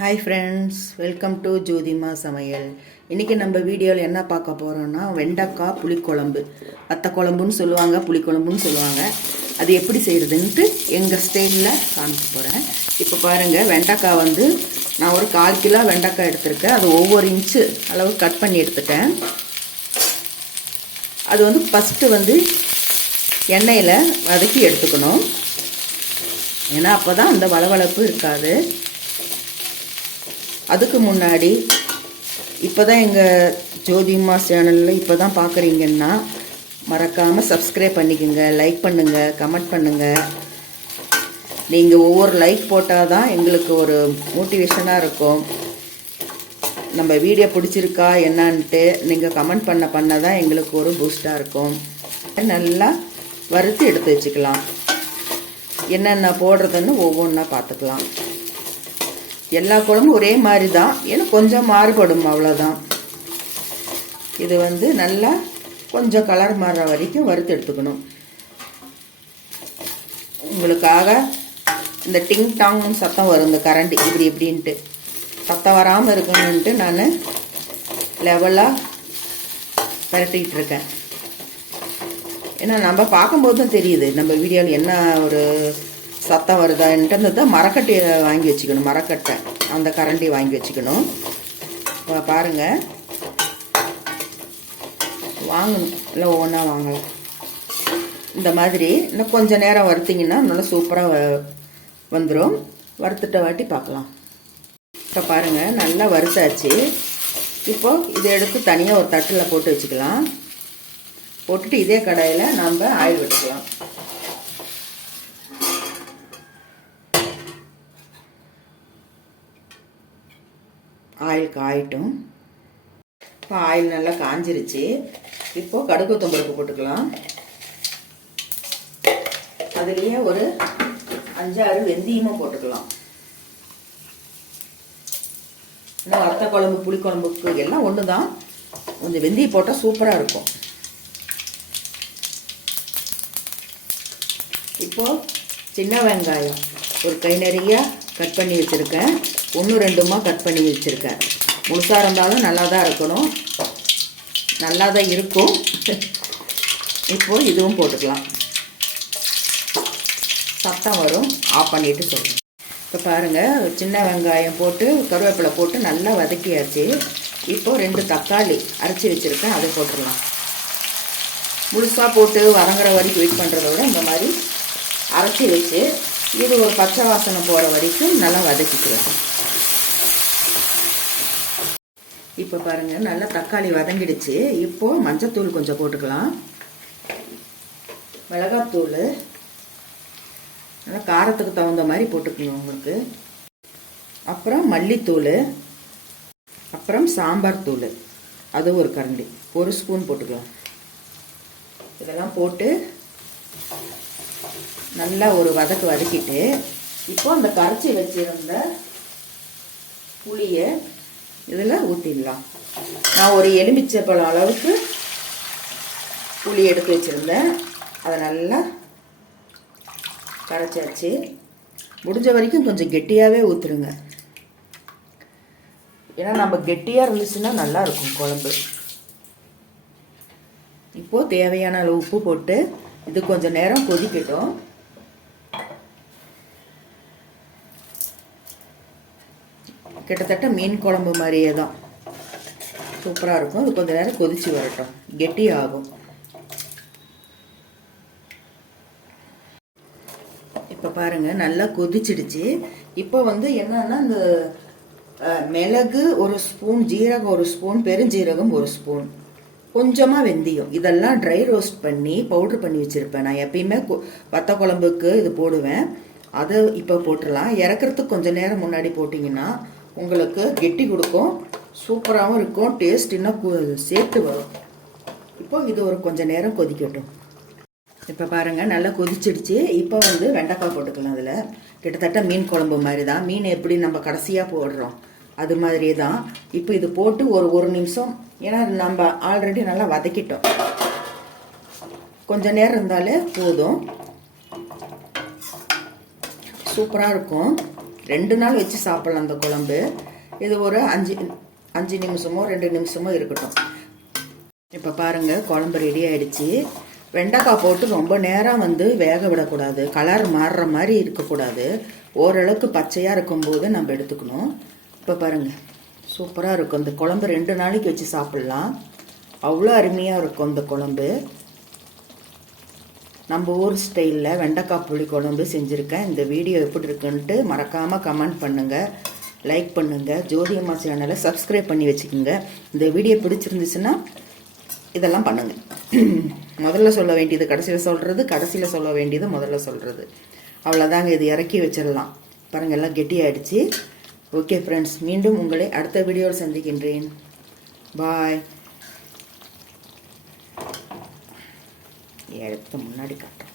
Hi friends, welcome to ஜோதிமா சமையல். இன்றைக்கி நம்ம வீடியோவில் என்ன பார்க்க போகிறோன்னா வெண்டைக்காய் புளிக்குழம்பு, வத்த குழம்புன்னு சொல்லுவாங்க, புளிக்குழம்புன்னு சொல்லுவாங்க. அது எப்படி செய்கிறதுன்ட்டு எங்கள் ஸ்டைலில் காமிக்க போகிறேன். இப்போ பாருங்கள், வெண்டைக்காய் வந்து நான் ஒரு 1/4 கிலோ வெண்டைக்காய் எடுத்திருக்கேன். அது ஒவ்வொரு இன்ச்சு அளவு கட் பண்ணி எடுத்துட்டேன். அது வந்து ஃபஸ்ட்டு வந்து எண்ணெயில் வதக்கி எடுத்துக்கணும். ஏன்னா அப்போ தான் அந்த வளவளப்பு இருக்காது. அதுக்கு முன்னாடி இப்போ தான் எங்கள் ஜோதிமா சேனலில் இப்போ தான் பார்க்குறீங்கன்னா மறக்காமல் சப்ஸ்கிரைப் பண்ணிக்கோங்க, லைக் பண்ணுங்கள், கமெண்ட் பண்ணுங்கள். நீங்கள் ஒவ்வொரு லைக் போட்டால் தான் எங்களுக்கு ஒரு மோட்டிவேஷனாக இருக்கும். நம்ம வீடியோ பிடிச்சிருக்கா என்னான்ட்டு நீங்கள் கமெண்ட் பண்ண தான் எங்களுக்கு ஒரு பூஸ்டாக இருக்கும். நல்லா வறுத்து எடுத்து வச்சுக்கலாம். என்னென்ன போடுறதுன்னு ஒவ்வொன்றா பார்த்துக்கலாம். எல்லா குழம்பும் ஒரே மாதிரி தான், ஏன்னா கொஞ்சம் மாறுபடும், அவ்வளோதான். இது வந்து நல்லா கொஞ்சம் கலர் மாறுற வரைக்கும் வறுத்து எடுத்துக்கணும். உங்களுக்காக இந்த டிங் டாங் சத்தம் வரும், இந்த கரண்டி இப்படி இப்படின்ட்டு சத்தம் வராமல் இருக்கணுன்ட்டு நான் லெவலாக பரட்டிக்கிட்டு இருக்கேன். ஏன்னா நம்ம பார்க்கும்போது தான் தெரியுது நம்ம வீடியோவில் என்ன ஒரு சத்தம் வருதான்ட்டு. தான் மரக்கட்டையை வாங்கி வச்சுக்கணும், மரக்கட்டை அந்த கரண்டி வாங்கி வச்சுக்கணும். பாருங்கள், வாங்கணும், இல்லை ஒவ்வொன்றா வாங்கலாம். இந்த மாதிரி இன்னும் கொஞ்சம் நேரம் வறுத்திங்கன்னா நல்லா சூப்பராக வந்துடும். வறுத்துட்ட வாட்டி பார்க்கலாம். இப்போ பாருங்கள், நல்லா வறுத்தாச்சு. இப்போது இதை எடுத்து தனியாக ஒரு தட்டில் போட்டு வச்சுக்கலாம். போட்டுட்டு இதே கடாயில் நம்ம ஆயில் விட்டுக்கலாம். ஆயில் காயட்டும். இப்போ ஆயில் நல்லா காஞ்சிருச்சு. இப்போது கடுகு உளுத்தம்பருப்பு போட்டுக்கலாம். அதுலேயே ஒரு 5-6 வெந்தயமும் போட்டுக்கலாம். இன்னும் வத்த குழம்பு புளிக்குழம்புக்கு எல்லாம் ஒன்று தான், கொஞ்சம் வெந்தயம் போட்டால் சூப்பராக இருக்கும். இப்போது சின்ன வெங்காயம் ஒரு கை நிறைய கட் பண்ணி வச்சுருக்கேன். 1-2 கட் பண்ணி வச்சுருக்கேன். முழுசாக இருந்தாலும் நல்லா தான் இருக்கணும், நல்லா தான் இருக்கும். இப்போது இதுவும் போட்டுக்கலாம். சத்தம் வரும், ஆஃப் பண்ணிவிட்டு சொல்லுங்கள். இப்போ பாருங்கள், சின்ன வெங்காயம் போட்டு கருவேப்பிலை போட்டு நல்லா வதக்கியாச்சு. இப்போது 2 தக்காளி அரைச்சி வச்சுருக்கேன், அதை போட்டுடலாம். முழுசாக போட்டு வதங்குற வரைக்கும் வெயிட் பண்ணுறத விட இந்த மாதிரி அரைச்சி வச்சு இது ஒரு பச்சை வாசனை போகிற வரைக்கும் நல்லா வதக்கிக்கிறேன். இப்போ பாருங்கள், நல்லா தக்காளி வதங்கிடுச்சு. இப்போது மஞ்சத்தூள் கொஞ்சம் போட்டுக்கலாம். மிளகாத்தூள் நல்லா காரத்துக்கு தகுந்த மாதிரி போட்டுக்கணும் உங்களுக்கு. அப்புறம் மல்லித்தூள், அப்புறம் சாம்பார் தூள், அது ஒரு கரண்டி, 1 ஸ்பூன் போட்டுக்கலாம். இதெல்லாம் போட்டு நல்லா ஒரு வதக்கிட்டு இப்போ அந்த கரைச்சி வச்சிருந்த புளியை இதில் ஊற்றிடலாம். நான் ஒரு எலுமிச்சைப்பழம் அளவுக்கு புளி எடுத்து வச்சுருந்தேன், அதை நல்லா கரைச்சாச்சு. முடிஞ்ச வரைக்கும் கொஞ்சம் கெட்டியாகவே ஊற்றுருங்க, ஏன்னா நம்ம கெட்டியாக இருந்துச்சுன்னா நல்லாயிருக்கும் குழம்பு. இப்போது தேவையான அளவு உப்பு போட்டு இது கொஞ்சம் நேரம் கொதிக்கட்டும். கிட்டத்தட்ட மீன் குழம்பு மாதிரியே தான், சூப்பராக இருக்கும். அது கொஞ்சம் நேரம் கொதித்து வரட்டும், கெட்டி ஆகும். இப்போ பாருங்கள், நல்லா கொதிச்சிடுச்சு. இப்போ வந்து என்னன்னா, இந்த மிளகு 1 ஸ்பூன், ஜீரகம் 1 ஸ்பூன், பெருஞ்சீரகம் 1 ஸ்பூன், கொஞ்சமாக வெந்தயம், இதெல்லாம் ட்ரை ரோஸ்ட் பண்ணி பவுட்ரு பண்ணி வச்சுருப்பேன். நான் எப்பயுமே வத்த குழம்புக்கு இது போடுவேன். அதை இப்போ போட்டுடலாம். இறக்குறதுக்கு கொஞ்சம் நேரம் முன்னாடி போட்டிங்கன்னா உங்களுக்கு கெட்டி கொடுக்கும், சூப்பராகவும் இருக்கும், டேஸ்ட் இன்னும் சேர்த்து வரும். இப்போ இது ஒரு கொஞ்சம் நேரம் கொதிக்கட்டும். இப்போ பாருங்கள், நல்லா கொதிச்சிடுச்சு. இப்போ வந்து வெண்டைக்காய் போட்டுக்கலாம். அதில் கிட்டத்தட்ட மீன் குழம்பு மாதிரி தான். மீன் எப்படி நம்ம கடைசியாக போடுறோம் அது மாதிரியே தான். இப்போ இது போட்டு ஒரு நிமிஷம், ஏன்னா நம்ம ஆல்ரெடி நல்லா வதக்கிட்டோம், கொஞ்சம் நேரம் இருந்தாலே போதும், சூப்பராக இருக்கும். 2 நாள் வச்சு சாப்பிடலாம் அந்த குழம்பு. இது ஒரு 5 நிமிஷமோ 2 நிமிஷமோ இருக்கட்டும். இப்போ பாருங்கள் குழம்பு ரெடி ஆகிடுச்சு. வெண்டைக்காய் போட்டு ரொம்ப நேரம் வேக விடக்கூடாது. கலர் மாறுற மாதிரி இருக்கக்கூடாது. ஓரளவுக்கு பச்சையாக இருக்கும்போது நம்ம எடுத்துக்கணும். இப்போ பாருங்கள் சூப்பராக இருக்கும். இந்த குழம்பு 2 நாளைக்கு வச்சு சாப்பிட்லாம். அவ்வளோ அருமையாக இருக்கும் இந்த குழம்பு. நம்ம ஊர் ஸ்டைலில் வெண்டைக்காய் புளி குழம்பு செஞ்சுருக்கேன். இந்த வீடியோ எப்படி இருக்குன்ட்டு மறக்காமல் கமெண்ட் பண்ணுங்கள், லைக் பண்ணுங்கள். ஜோதியம்மா சேனலை சப்ஸ்கிரைப் பண்ணி வச்சுக்கோங்க. இந்த வீடியோ பிடிச்சிருந்துச்சுன்னா இதெல்லாம் பண்ணுங்கள். முதல்ல சொல்ல வேண்டியது கடைசியில் சொல்கிறது, கடைசியில் சொல்ல வேண்டியது முதல்ல சொல்கிறது. அவ்வளோதாங்க. இது இறக்கி வச்சிடலாம். பாருங்கள் எல்லாம் கெட்டியாயிடுச்சு. ஓகே ஃப்ரெண்ட்ஸ், மீண்டும் உங்களை அடுத்த வீடியோவில் சந்திக்கின்றேன். பாய். எடுத்து முன்னாடி காட்டுறேன்.